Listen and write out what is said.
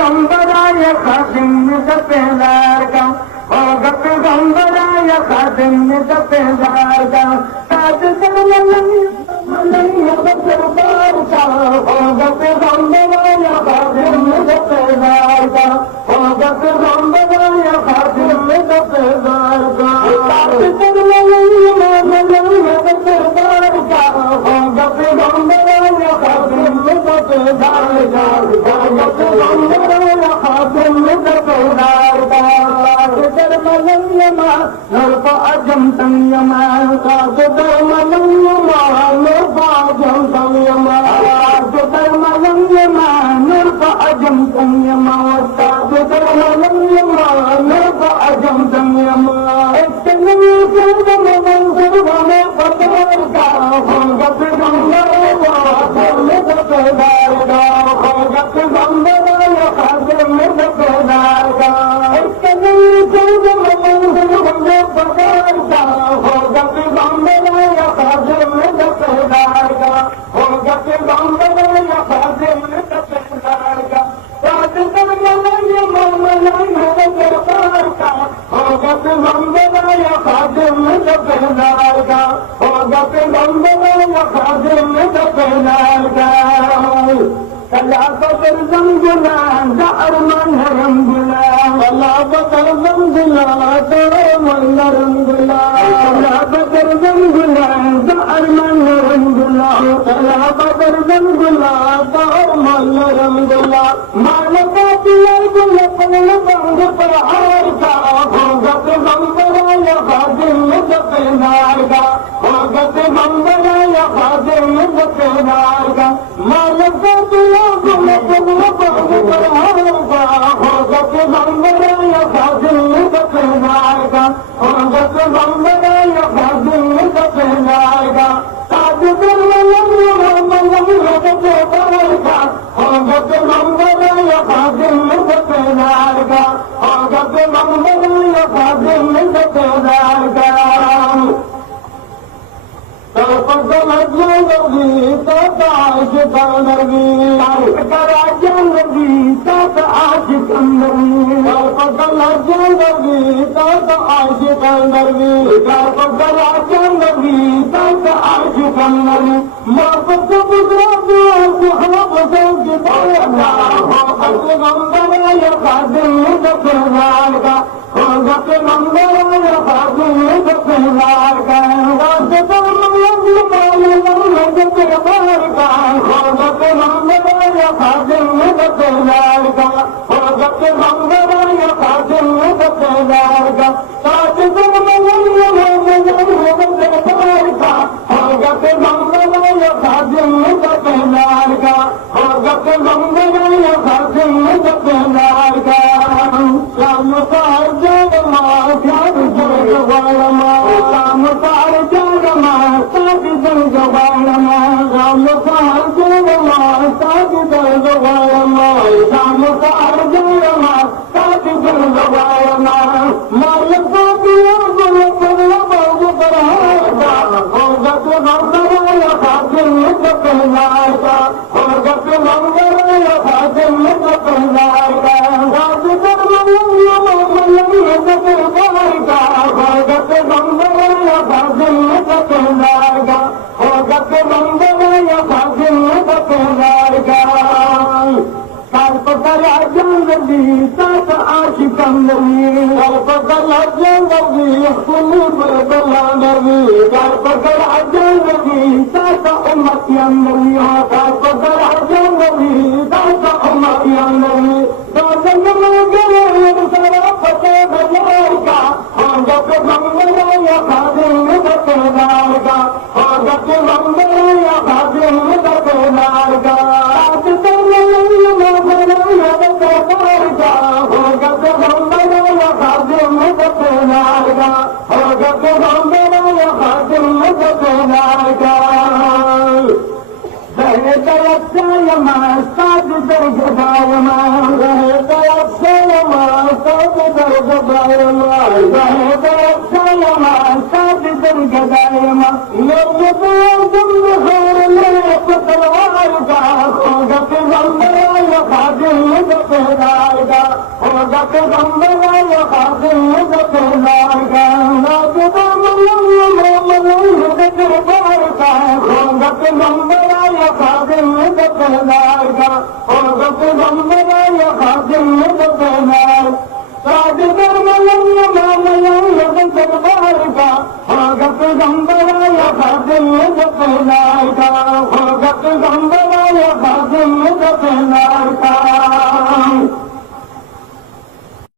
पैगंबराय खादिम दपेदार का होगा पैगंबराय खादिम दपेदार का ताज सर मलंग दरबार का होगा पैगंबराय खादिम दपेदार का होगा पैगंबराय खादिम दपेदार का ताज सर मलंग दरबार का होगा पैगंबराय खादिम दपेदार का होगा पैगंबराय खादिम दपेदार का नरफा जम संयमा धर्मलंगमा नरफा जम संयमा धर्मलंगमा नरफा जम संयमा धर्मलंगमा नरफा जम संयमा कला बदर जंगला अरमान रंगला कला बदर जंगला मन रंगला कला बदर जंगला अरमान रंगला कला बदर जंगला मन रंगला मानवा दिया गुल पल बंग पर हार का होगा पैगंबराय खादिम दपेदार का होगा पैगंबराय खादिम दपेदार का मानवा दिया गुल पल बंग पर हार का होगा पैगंबराय खादिम दपेदार का होगा पैगंबराय खादिम दपेदार का ताज मलंग दपेदार का होगा पैगंबराय खादिम दपेदार का होगा पैगंबराय खादिम दपेदार का नबी ताज नबी नबी तात आज नबी नबी तात आज नबी नबी तात आज नबी मोहब्बत पैगंबराय खादिम दपेदार का होगा पैगंबराय खादिम दपेदार का होगा पैगंबराय खादिम दपेदार का होगा पैगंबराय खादिम दपेदार का ताज दरबार का होगा पैगंबराय खादिम दपेदार का होगा पैगंबराय खादिम दपेदार का शाम पार जगमा ध्यान जगवाणमा शाम पार जगमा ताज जगवाणमा शाम पार जगमा ताज जगवाणमा शाम पार जगमा ताज जगवाणमा मालिक दिया गुल पर बंग पर हार का होगा पैगंबराय खादिम दपेदार का होगा पैगंबराय खादिम दपेदार का ताज मलंग दपेदार का होगा पैगंबराय खादिम दपेदार का होगा पैगंबराय खादिम दपेदार का कल्पतरा जंगली तात आशिकन नबी कल्पतरा जंगली कुलूब बला नबी कल्पतरा जंगली तात उम्मतियन नबी कल्पतरा जंगली तात उम्मतियन नबी दोजन में गए सारा फते बजार का होगा पैगंबराय खादिम दपेदार का होगा पैगंबराय खादिम दपेदार का होगा पैगंबराय खादिम दपेदार का होगा पैगंबराय खादिम दपेदार का रहे दयमा साज दरगदायमा रहे दयमा साज दरगदायमा रहे दयमा साज दरगदायमा लोग तुम खैर ले तलवार का होगा पैगंबराय खादिम दपेदार पैगंबराया खादिम दरबार का नाज़िदा मलंग दरबार का पैगंबराया खादिम दरबार का पैगंबराया खादिम दरबार साजिदर मलंग दरबार का पैगंबराया खादिम दरबार का पैगंबराया